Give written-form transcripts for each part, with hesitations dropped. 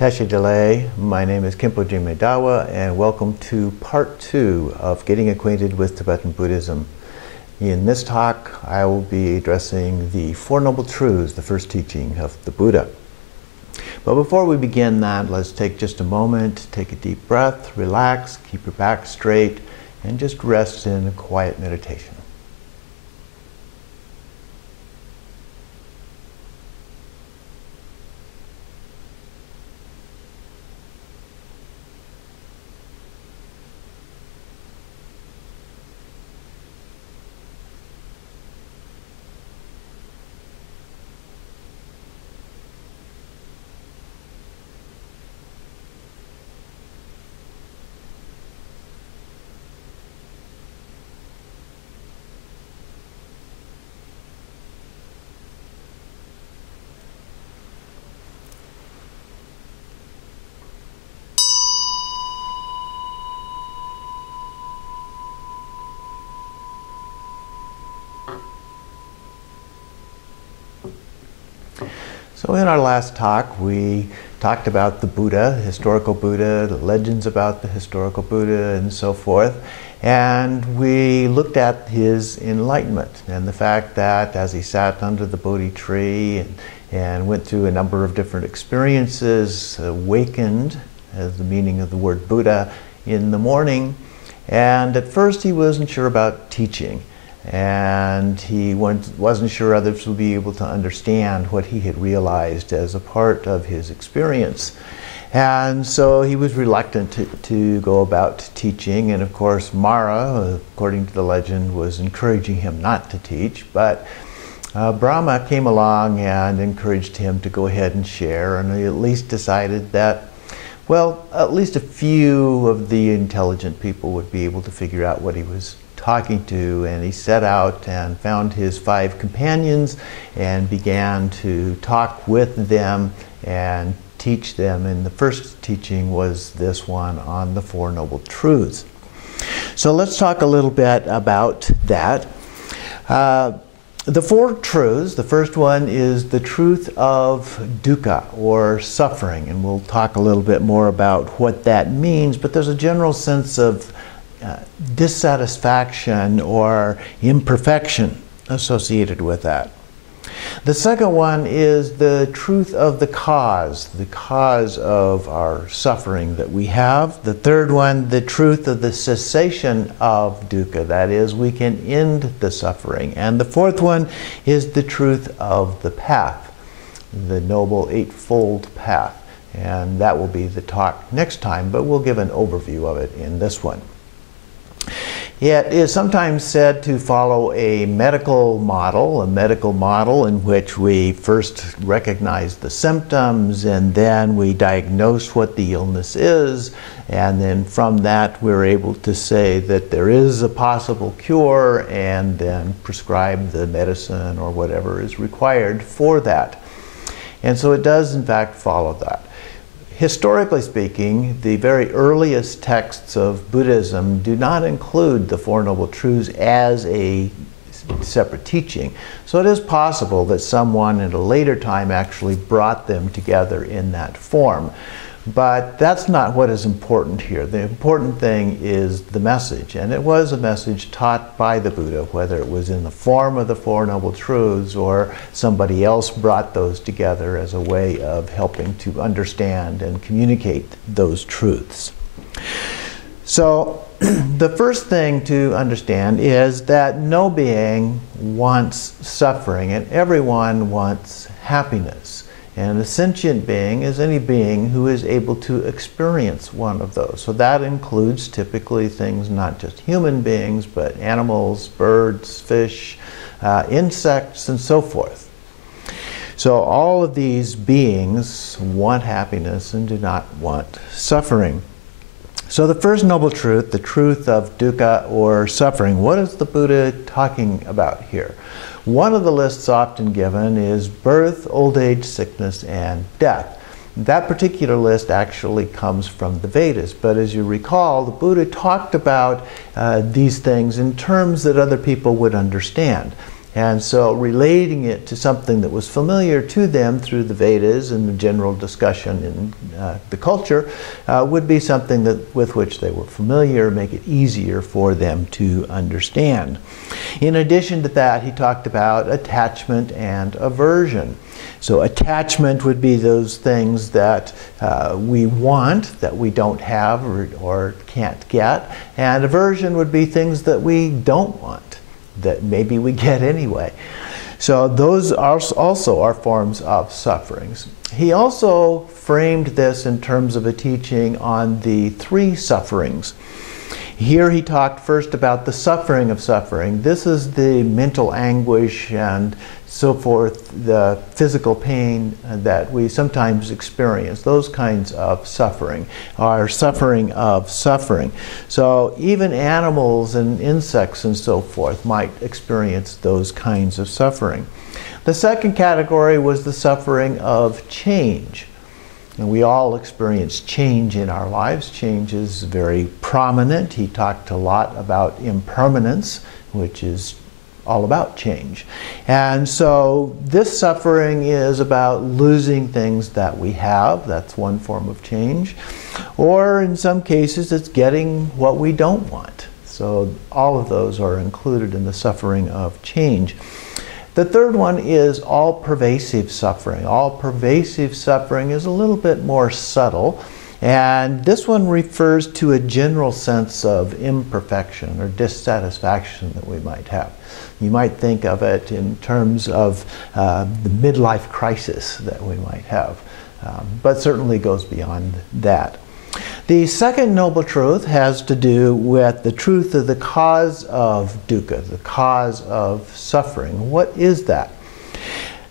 Tashi Delay. My name is Khenpo Jigme Dawa, and welcome to part 2 of Getting Acquainted with Tibetan Buddhism. In this talk, I will be addressing the Four Noble Truths, the first teaching of the Buddha. But before we begin that, let's take just a moment, take a deep breath, relax, keep your back straight, and just rest in a quiet meditation. So in our last talk, we talked about the Buddha, historical Buddha, the legends about the historical Buddha, and so forth. And we looked at his enlightenment and the fact that as he sat under the Bodhi tree and went through a number of different experiences, awakened, as the meaning of the word Buddha, in the morning. And at first he wasn't sure about teaching. And he wasn't sure others would be able to understand what he had realized as a part of his experience. And so he was reluctant to go about teaching. And of course, Mara, according to the legend, was encouraging him not to teach. But Brahma came along and encouraged him to go ahead and share. And he at least decided that, well, at least a few of the intelligent people would be able to figure out what he was talking to, and he set out and found his 5 companions and began to talk with them and teach them. And the first teaching was this one on the Four Noble Truths. So let's talk a little bit about that. The 4 truths, the first one is the truth of dukkha, or suffering, and we'll talk a little bit more about what that means, but there's a general sense of dissatisfaction or imperfection associated with that. The second one is the truth of the cause of our suffering that we have. The third one, the truth of the cessation of dukkha, that is, we can end the suffering. And the fourth one is the truth of the path, the noble eightfold path. And that will be the talk next time, but we'll give an overview of it in this one. It is sometimes said to follow a medical model in which we first recognize the symptoms and then we diagnose what the illness is, and then from that we're able to say that there is a possible cure and then prescribe the medicine or whatever is required for that. And so it does in fact follow that. Historically speaking, the very earliest texts of Buddhism do not include the Four Noble Truths as a separate teaching. So it is possible that someone at a later time actually brought them together in that form. But that's not what is important here. The important thing is the message. And it was a message taught by the Buddha, whether it was in the form of the Four Noble Truths or somebody else brought those together as a way of helping to understand and communicate those truths. So the first thing to understand is that no being wants suffering, and everyone wants happiness. And a sentient being is any being who is able to experience one of those. So that includes typically things not just human beings, but animals, birds, fish, insects, and so forth. So all of these beings want happiness and do not want suffering. So the first noble truth, the truth of dukkha, or suffering, what is the Buddha talking about here? One of the lists often given is birth, old age, sickness, and death. That particular list actually comes from the Vedas, but as you recall, the Buddha talked about these things in terms that other people would understand. And so relating it to something that was familiar to them through the Vedas and the general discussion in the culture would be something that with which they were familiar, make it easier for them to understand. In addition to that, he talked about attachment and aversion. So attachment would be those things that we want, that we don't have or can't get. And aversion would be things that we don't want, that maybe we get anyway. So those are also are forms of sufferings. He also framed this in terms of a teaching on the three sufferings. Here he talked first about the suffering of suffering. This is the mental anguish and so forth, the physical pain that we sometimes experience. Those kinds of suffering are suffering of suffering. So even animals and insects and so forth might experience those kinds of suffering. The second category was the suffering of change. And we all experience change in our lives. Change is very prominent. He talked a lot about impermanence, which is all about change. And so this suffering is about losing things that we have. That's one form of change. Or in some cases, it's getting what we don't want. So all of those are included in the suffering of change. The third one is all-pervasive suffering. All-pervasive suffering is a little bit more subtle, and this one refers to a general sense of imperfection or dissatisfaction that we might have. You might think of it in terms of the midlife crisis that we might have, but certainly goes beyond that. The second noble truth has to do with the truth of the cause of dukkha, the cause of suffering. What is that?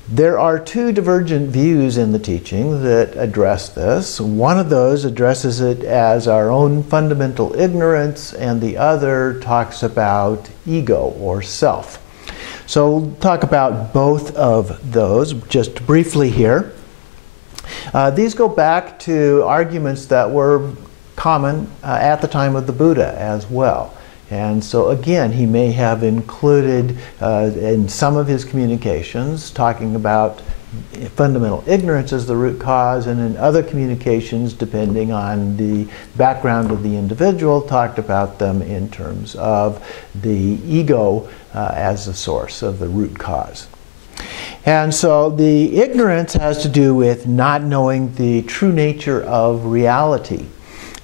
There are two divergent views in the teaching that address this. One of those addresses it as our own fundamental ignorance, and the other talks about ego or self. So we'll talk about both of those just briefly here. These go back to arguments that were common at the time of the Buddha as well. And so again, he may have included in some of his communications talking about fundamental ignorance as the root cause, and in other communications, depending on the background of the individual, talked about them in terms of the ego as the source of the root cause. And so the ignorance has to do with not knowing the true nature of reality.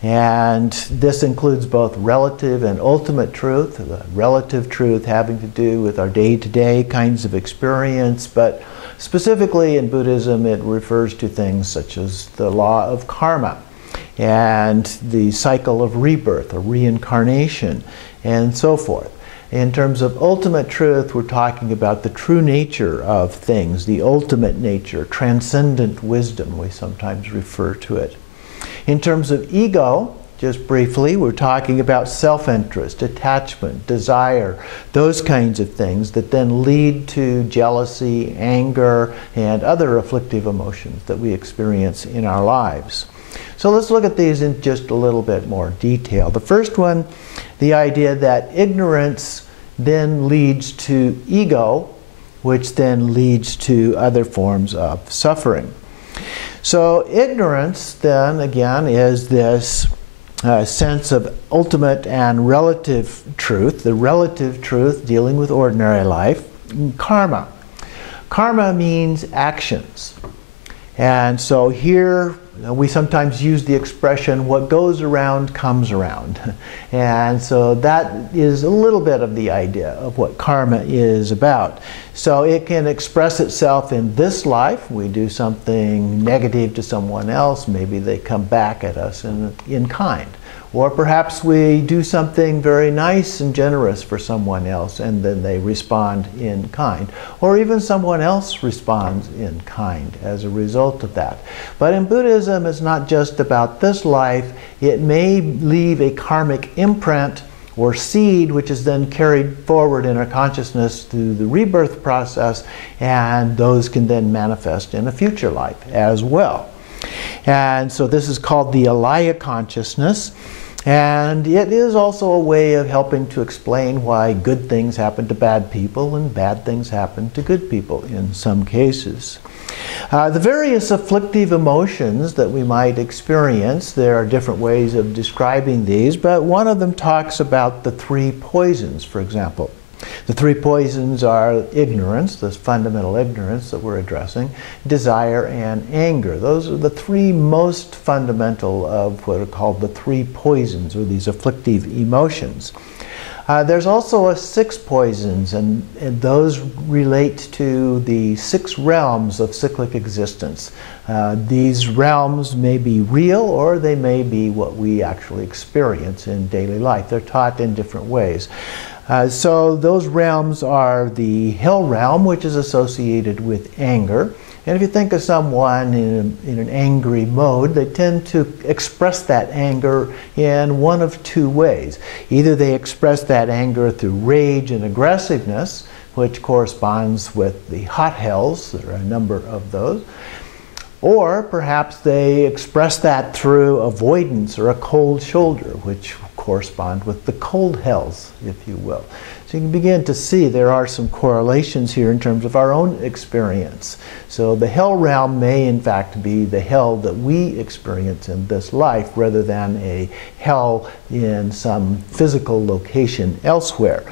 And this includes both relative and ultimate truth. The relative truth having to do with our day-to-day kinds of experience, but specifically in Buddhism it refers to things such as the law of karma and the cycle of rebirth or reincarnation and so forth. In terms of ultimate truth, we're talking about the true nature of things, the ultimate nature, transcendent wisdom, we sometimes refer to it. In terms of ego, just briefly, we're talking about self-interest, attachment, desire, those kinds of things that then lead to jealousy, anger, and other afflictive emotions that we experience in our lives. So let's look at these in just a little bit more detail. The first one, the idea that ignorance then leads to ego, which then leads to other forms of suffering. So ignorance then again is this sense of ultimate and relative truth, the relative truth dealing with ordinary life, karma. Karma means actions. And so here we sometimes use the expression, what goes around comes around. And so that is a little bit of the idea of what karma is about. So it can express itself in this life. We do something negative to someone else, maybe they come back at us in kind. Or perhaps we do something very nice and generous for someone else and then they respond in kind. Or even someone else responds in kind as a result of that. But in Buddhism, it's not just about this life. It may leave a karmic imprint or seed which is then carried forward in our consciousness through the rebirth process, and those can then manifest in a future life as well. And so this is called the alaya consciousness. And it is also a way of helping to explain why good things happen to bad people and bad things happen to good people in some cases. The various afflictive emotions that we might experience, there are different ways of describing these, but one of them talks about the three poisons, for example. The three poisons are ignorance, this fundamental ignorance that we're addressing, desire, and anger. Those are the three most fundamental of what are called the three poisons, or these afflictive emotions. There's also six poisons, and those relate to the six realms of cyclic existence. These realms may be real, or they may be what we actually experience in daily life. They're taught in different ways. So those realms are the hell realm, which is associated with anger. And if you think of someone in an angry mode, they tend to express that anger in one of two ways. Either they express that anger through rage and aggressiveness, which corresponds with the hot hells. There are a number of those. Or perhaps they express that through avoidance or a cold shoulder, which correspond with the cold hells, if you will. So you can begin to see there are some correlations here in terms of our own experience. So the hell realm may in fact be the hell that we experience in this life, rather than a hell in some physical location elsewhere.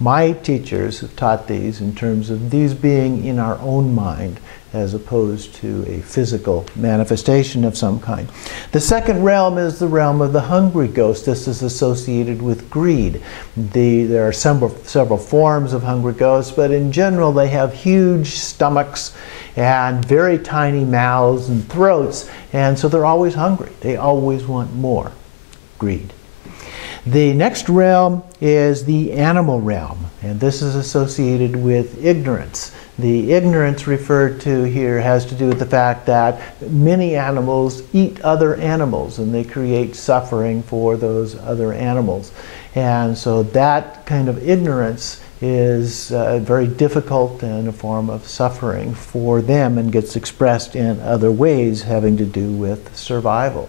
My teachers have taught these in terms of these being in our own mind, as opposed to a physical manifestation of some kind. The second realm is the realm of the hungry ghost. This is associated with greed. There are several forms of hungry ghosts, but in general they have huge stomachs and very tiny mouths and throats, and so they're always hungry. They always want more. Greed. The next realm is the animal realm, and this is associated with ignorance. The ignorance referred to here has to do with the fact that many animals eat other animals, and they create suffering for those other animals. And so that kind of ignorance is very difficult and a form of suffering for them, and gets expressed in other ways having to do with survival.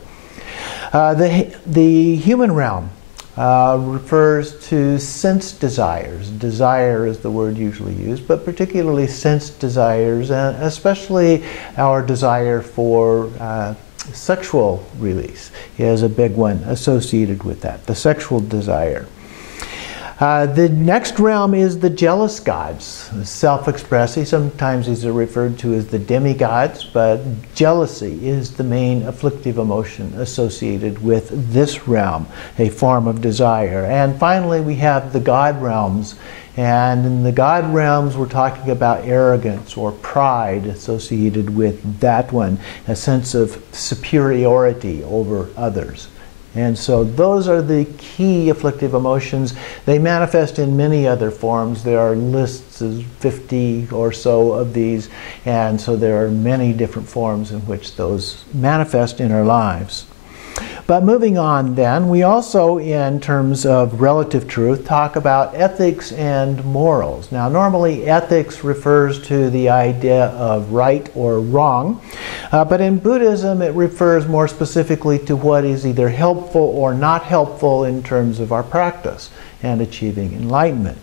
The human realm refers to sense desires. Desire is the word usually used, but particularly sense desires, and especially our desire for sexual release is a big one associated with that, the sexual desire. The next realm is the jealous gods, self-expressive. Sometimes these are referred to as the demigods, but jealousy is the main afflictive emotion associated with this realm, a form of desire. And finally, we have the god realms. And in the god realms, we're talking about arrogance or pride associated with that one, a sense of superiority over others. And so those are the key afflictive emotions. They manifest in many other forms. There are lists of 50 or so of these, and so there are many different forms in which those manifest in our lives. But moving on then, we also, in terms of relative truth, talk about ethics and morals. Now, normally ethics refers to the idea of right or wrong, but in Buddhism it refers more specifically to what is either helpful or not helpful in terms of our practice and achieving enlightenment.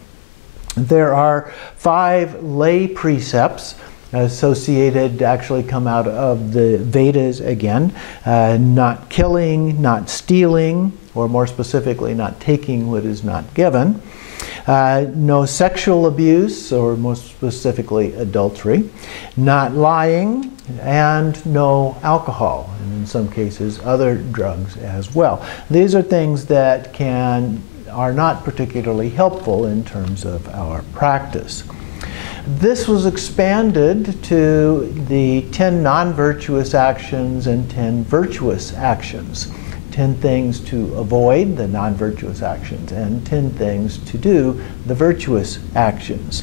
There are 5 lay precepts associated, actually come out of the Vedas again. Not killing, not stealing, or more specifically, not taking what is not given. No sexual abuse, or more specifically, adultery. Not lying, and no alcohol, and in some cases, other drugs as well. These are things that are not particularly helpful in terms of our practice. This was expanded to the 10 non-virtuous actions and 10 virtuous actions. 10 things to avoid, the non-virtuous actions, and 10 things to do, the virtuous actions.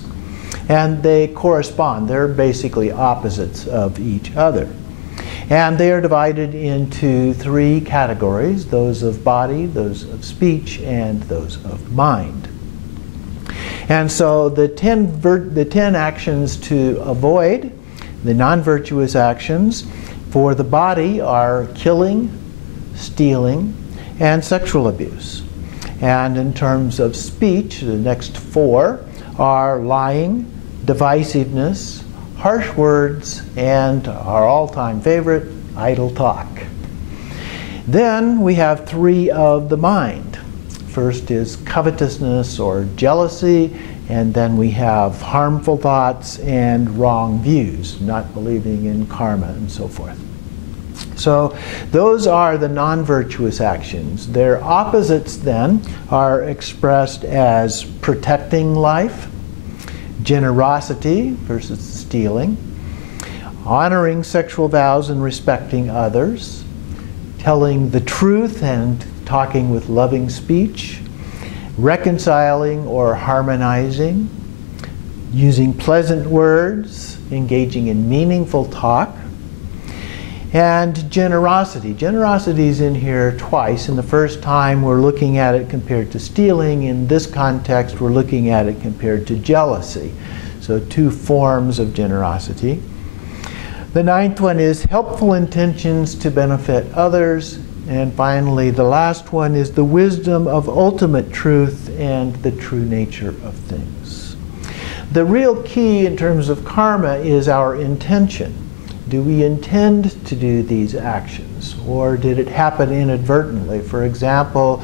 And they correspond. They're basically opposites of each other. And they are divided into 3 categories: those of body, those of speech, and those of mind. And so the 10 actions to avoid, the non-virtuous actions, for the body are killing, stealing, and sexual abuse. And in terms of speech, the next four are lying, divisiveness, harsh words, and our all-time favorite, idle talk. Then we have three of the mind. First is covetousness or jealousy, and then we have harmful thoughts and wrong views, not believing in karma and so forth. So those are the non-virtuous actions. Their opposites then are expressed as protecting life, generosity versus stealing, honoring sexual vows and respecting others, telling the truth and talking with loving speech, reconciling or harmonizing, using pleasant words, engaging in meaningful talk, and generosity. Generosity is in here twice. In the first time we're looking at it compared to stealing. In this context we're looking at it compared to jealousy. So two forms of generosity. The ninth one is helpful intentions to benefit others. And finally, the last one is the wisdom of ultimate truth and the true nature of things. The real key in terms of karma is our intention. Do we intend to do these actions, or did it happen inadvertently? For example,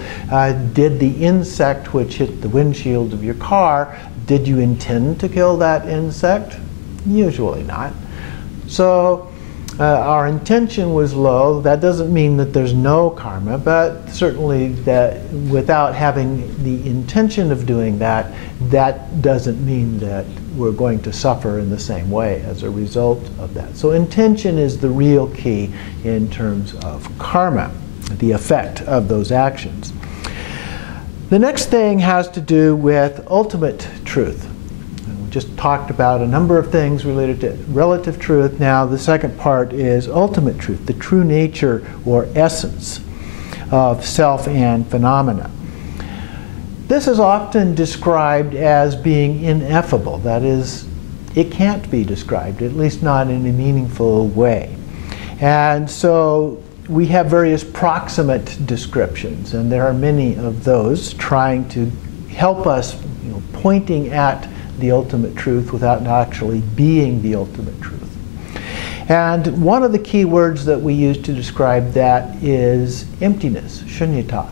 did the insect which hit the windshield of your car, did you intend to kill that insect? Usually not. So our intention was low. That doesn't mean that there's no karma, but certainly that without having the intention of doing that, that doesn't mean that we're going to suffer in the same way as a result of that. So intention is the real key in terms of karma, the effect of those actions. The next thing has to do with ultimate truth. We just talked about a number of things related to relative truth. Now the second part is ultimate truth, the true nature or essence of self and phenomena. This is often described as being ineffable. That is, it can't be described, at least not in a meaningful way. And so we have various proximate descriptions, and there are many of those trying to help us, pointing at the ultimate truth without actually being the ultimate truth. And one of the key words that we use to describe that is emptiness, shunyata.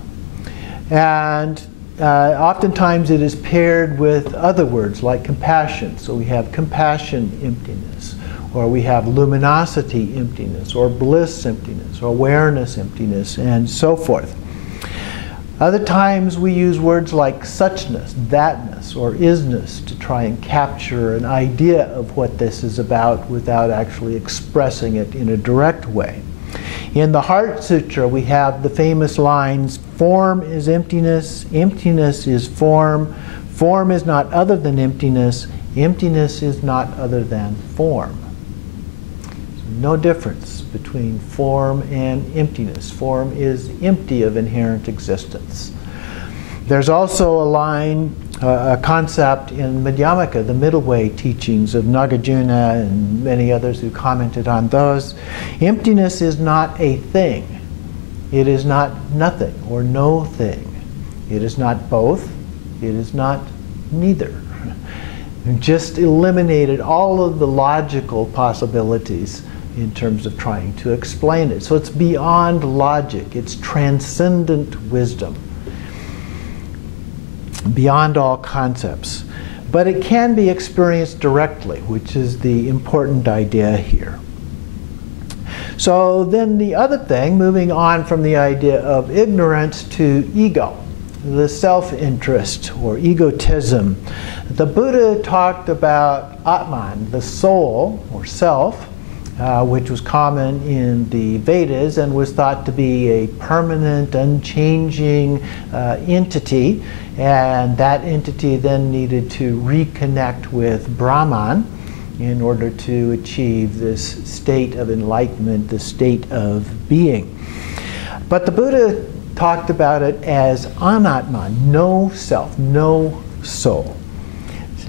And oftentimes it is paired with other words like compassion. So we have compassion emptiness, or we have luminosity emptiness, or bliss emptiness, or awareness emptiness, and so forth. Other times we use words like suchness, thatness, or isness to try and capture an idea of what this is about without actually expressing it in a direct way. In the Heart Sutra we have the famous lines, form is emptiness, emptiness is form, form is not other than emptiness, emptiness is not other than form. So no difference between form and emptiness. Form is empty of inherent existence. There's also a line, a concept in Madhyamaka, the middle way teachings of Nagarjuna and many others who commented on those. Emptiness is not a thing. It is not nothing or no thing. It is not both. It is not neither. Just eliminated all of the logical possibilities in terms of trying to explain it. So it's beyond logic. It's transcendent wisdom, beyond all concepts. But it can be experienced directly, which is the important idea here. So then the other thing, moving on from the idea of ignorance to ego, the self-interest or egotism. The Buddha talked about Atman, the soul or self, which was common in the Vedas and was thought to be a permanent, unchanging entity. And that entity then needed to reconnect with Brahman in order to achieve this state of enlightenment, the state of being. But the Buddha talked about it as Anatma, no self, no soul.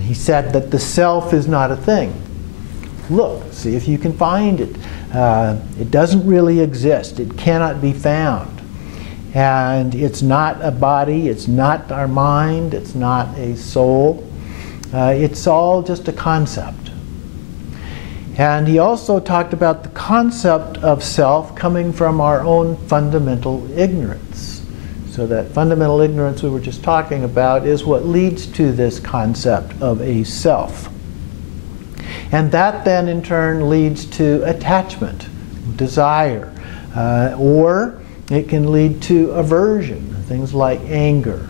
He said that the self is not a thing. Look, see if you can find it. It doesn't really exist. It cannot be found. And it's not a body, it's not our mind, it's not a soul. It's all just a concept. And he also talked about the concept of self coming from our own fundamental ignorance. So that fundamental ignorance we were just talking about is what leads to this concept of a self. And that then in turn leads to attachment, desire, or it can lead to aversion, things like anger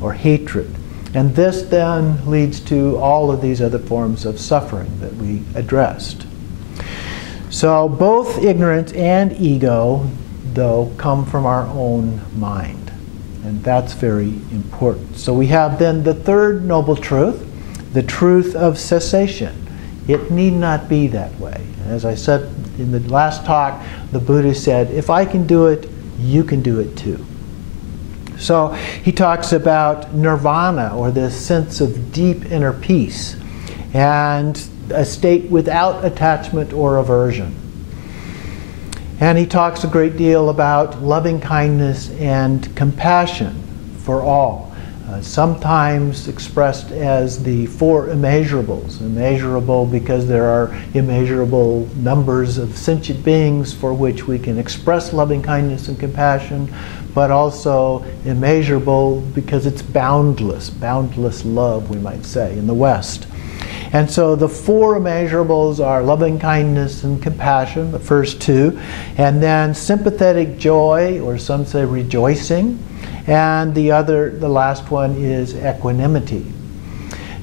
or hatred. And this then leads to all of these other forms of suffering that we addressed. So both ignorance and ego, though, come from our own mind. And that's very important. So we have then the third noble truth, the truth of cessation. It need not be that way. As I said in the last talk, the Buddha said, if I can do it, you can do it too. So he talks about nirvana, or this sense of deep inner peace, and a state without attachment or aversion. And he talks a great deal about loving kindness and compassion for all, sometimes expressed as the four immeasurables. Immeasurable because there are immeasurable numbers of sentient beings for which we can express loving kindness and compassion, but also immeasurable because it's boundless, boundless love, we might say, in the West. And so the four immeasurables are loving kindness and compassion, the first two, and then sympathetic joy, or some say rejoicing, and the last one is equanimity.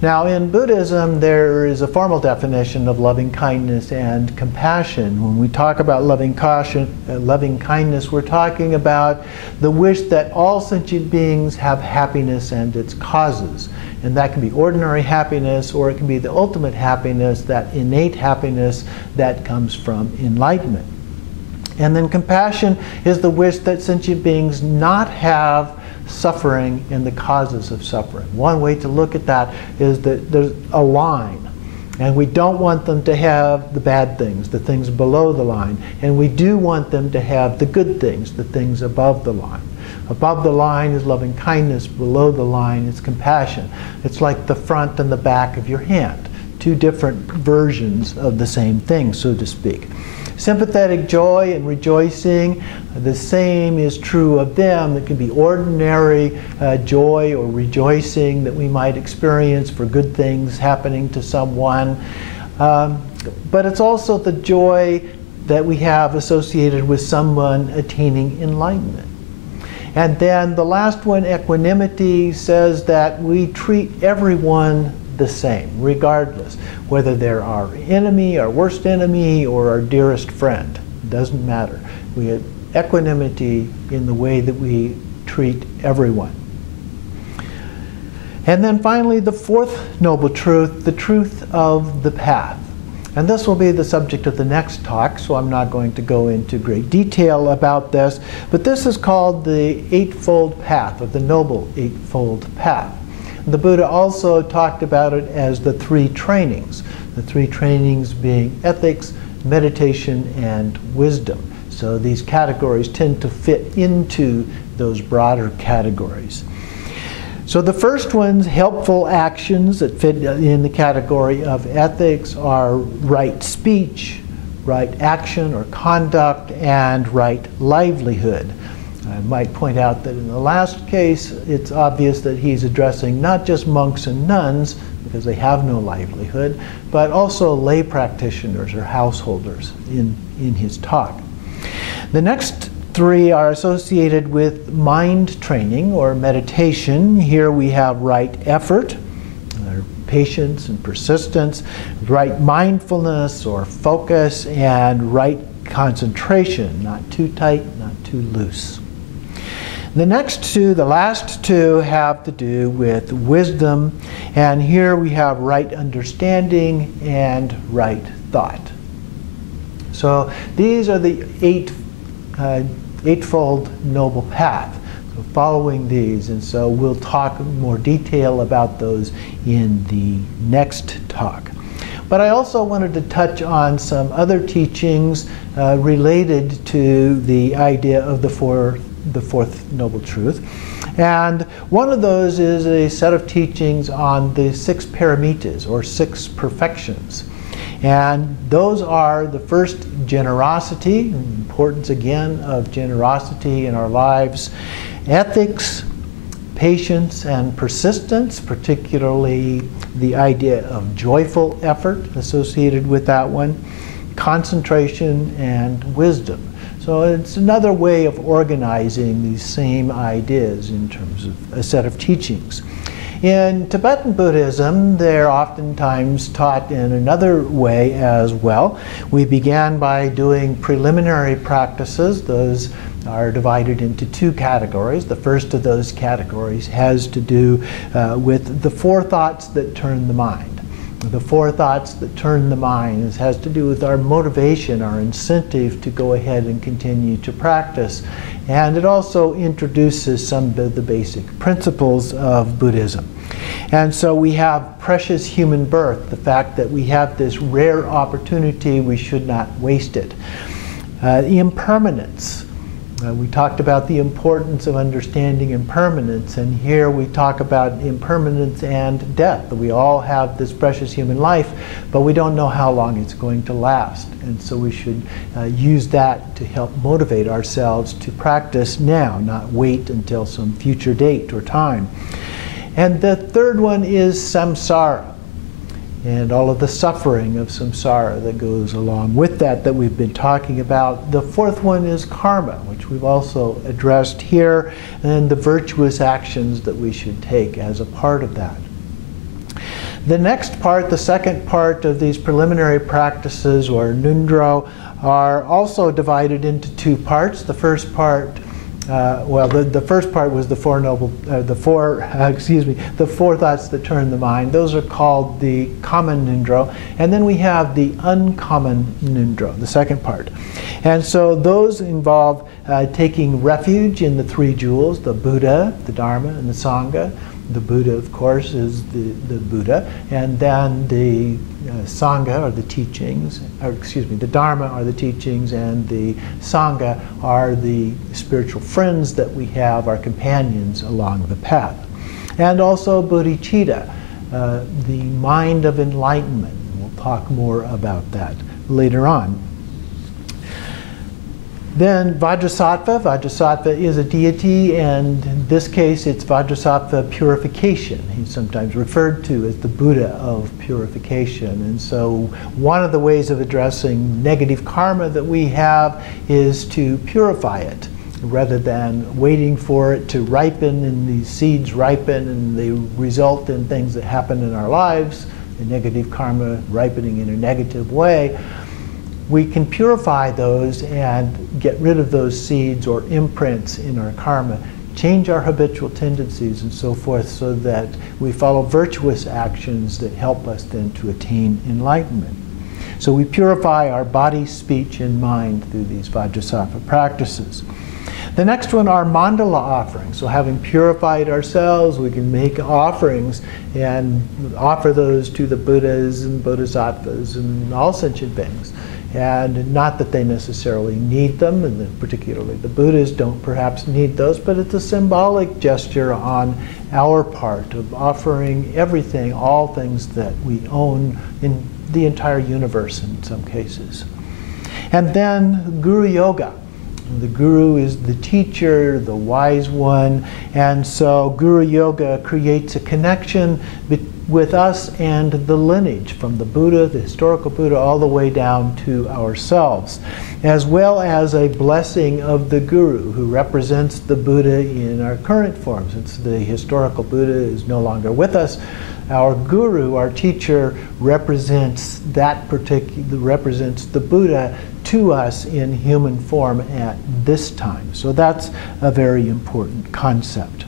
Now in Buddhism there is a formal definition of loving kindness and compassion. When we talk about loving kindness, we're talking about the wish that all sentient beings have happiness and its causes. And that can be ordinary happiness, or it can be the ultimate happiness, that innate happiness that comes from enlightenment. And then compassion is the wish that sentient beings not have suffering and the causes of suffering. One way to look at that is that there's a line, and we don't want them to have the bad things, the things below the line, and we do want them to have the good things, the things above the line. Above the line is loving kindness, below the line is compassion. It's like the front and the back of your hand, two different versions of the same thing, so to speak. Sympathetic joy and rejoicing, the same is true of them. It can be ordinary joy or rejoicing that we might experience for good things happening to someone. But it's also the joy that we have associated with someone attaining enlightenment. And then the last one, equanimity, says that we treat everyone the same, regardless, whether they're our enemy, our worst enemy, or our dearest friend. It doesn't matter. We have equanimity in the way that we treat everyone. And then finally, the fourth noble truth, the truth of the path. And this will be the subject of the next talk, so I'm not going to go into great detail about this. But this is called the eightfold path, or the noble eightfold path. The Buddha also talked about it as the three trainings. The three trainings being ethics, meditation, and wisdom. So these categories tend to fit into those broader categories. So the first ones, helpful actions that fit in the category of ethics, are right speech, right action or conduct, and right livelihood. I might point out that in the last case, it's obvious that he's addressing not just monks and nuns, because they have no livelihood, but also lay practitioners or householders in his talk. The next three are associated with mind training or meditation. Here we have right effort, or patience and persistence, right mindfulness or focus, and right concentration, not too tight, not too loose. The next two, the last two, have to do with wisdom, and here we have right understanding and right thought. So these are the eightfold noble path. So following these, and so we'll talk in more detail about those in the next talk. But I also wanted to touch on some other teachings related to the idea of the four the Fourth Noble Truth. And one of those is a set of teachings on the 6 paramitas, or 6 perfections. And those are the first, generosity, importance again of generosity in our lives, ethics, patience and persistence, particularly the idea of joyful effort associated with that one, concentration and wisdom. So it's another way of organizing these same ideas in terms of a set of teachings. In Tibetan Buddhism, they're oftentimes taught in another way as well. We began by doing preliminary practices. Those are divided into 2 categories. The first of those categories has to do with the 4 thoughts that turn the mind. The 4 thoughts that turn the mind has to do with our motivation, our incentive to go ahead and continue to practice. And it also introduces some of the basic principles of Buddhism. And so we have precious human birth, the fact that we have this rare opportunity, we should not waste it. Impermanence. We talked about the importance of understanding impermanence, and here we talk about impermanence and death. We all have this precious human life, but we don't know how long it's going to last. And so we should use that to help motivate ourselves to practice now, not wait until some future date or time. And the third one is samsara, and all of the suffering of samsara that goes along with that we've been talking about. The fourth one is karma, which we've also addressed here, and the virtuous actions that we should take as a part of that. The next part, the second part of these preliminary practices, or nundro, are also divided into 2 parts. The first part, the first part was the 4 thoughts that turn the mind. Those are called the common nundro. And then we have the uncommon nundro, the second part. And so those involve taking refuge in the 3 jewels, the Buddha, the Dharma, and the Sangha. The Buddha, of course, is the Buddha, and then the Sangha are the teachings, the Dharma are the teachings, and the Sangha are the spiritual friends that we have, our companions along the path. And also bodhicitta, the mind of enlightenment. We'll talk more about that later on. Then Vajrasattva. Vajrasattva is a deity, and in this case it's Vajrasattva purification. He's sometimes referred to as the Buddha of purification. And so one of the ways of addressing negative karma that we have is to purify it, rather than waiting for it to ripen, and these seeds ripen and they result in things that happen in our lives, the negative karma ripening in a negative way. We can purify those and get rid of those seeds or imprints in our karma, change our habitual tendencies and so forth, so that we follow virtuous actions that help us then to attain enlightenment. So we purify our body, speech, and mind through these Vajrasattva practices. The next one are mandala offerings. So having purified ourselves, we can make offerings and offer those to the Buddhas and Bodhisattvas and all sentient beings. And not that they necessarily need them, and particularly the Buddhas don't perhaps need those, but it's a symbolic gesture on our part of offering everything, all things that we own in the entire universe in some cases. And then Guru Yoga. The Guru is the teacher, the wise one, and so Guru Yoga creates a connection with us and the lineage, from the Buddha, the historical Buddha, all the way down to ourselves, as well as a blessing of the Guru, who represents the Buddha in our current form. Since the historical Buddha is no longer with us, our Guru, our teacher, represents the Buddha to us in human form at this time. So that's a very important concept.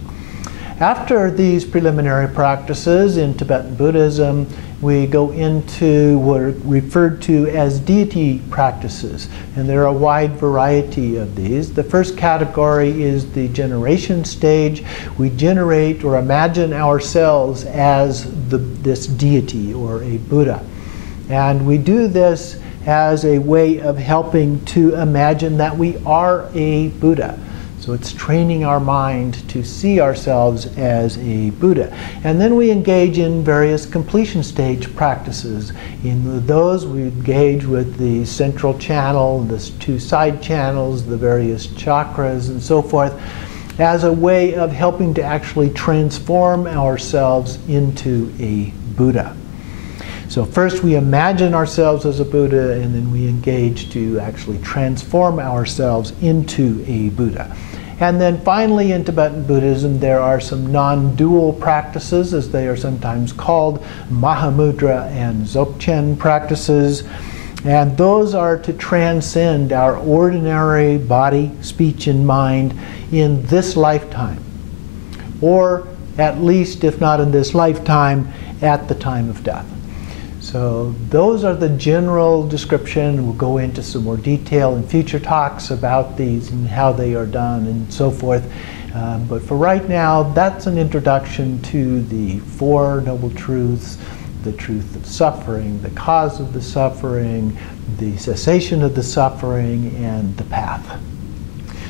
After these preliminary practices in Tibetan Buddhism, we go into what are referred to as deity practices, and there are a wide variety of these. The first category is the generation stage. We generate or imagine ourselves as this deity or a Buddha, and we do this as a way of helping to imagine that we are a Buddha. So it's training our mind to see ourselves as a Buddha. And then we engage in various completion stage practices. In those, we engage with the central channel, the 2 side channels, the various chakras, and so forth, as a way of helping to actually transform ourselves into a Buddha. So first we imagine ourselves as a Buddha, and then we engage to actually transform ourselves into a Buddha. And then finally, in Tibetan Buddhism, there are some non-dual practices, as they are sometimes called, Mahamudra and Dzogchen practices. And those are to transcend our ordinary body, speech, and mind in this lifetime. Or at least, if not in this lifetime, at the time of death. So those are the general description. We'll go into some more detail in future talks about these and how they are done and so forth. But for right now, that's an introduction to the 4 Noble Truths, the truth of suffering, the cause of the suffering, the cessation of the suffering, and the path.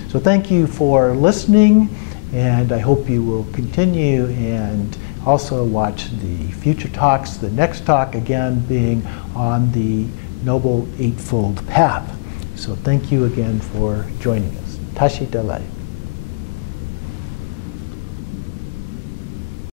So thank you for listening, and I hope you will continue and also watch the future talks, the next talk again being on the Noble Eightfold Path. So thank you again for joining us. Tashi Delay.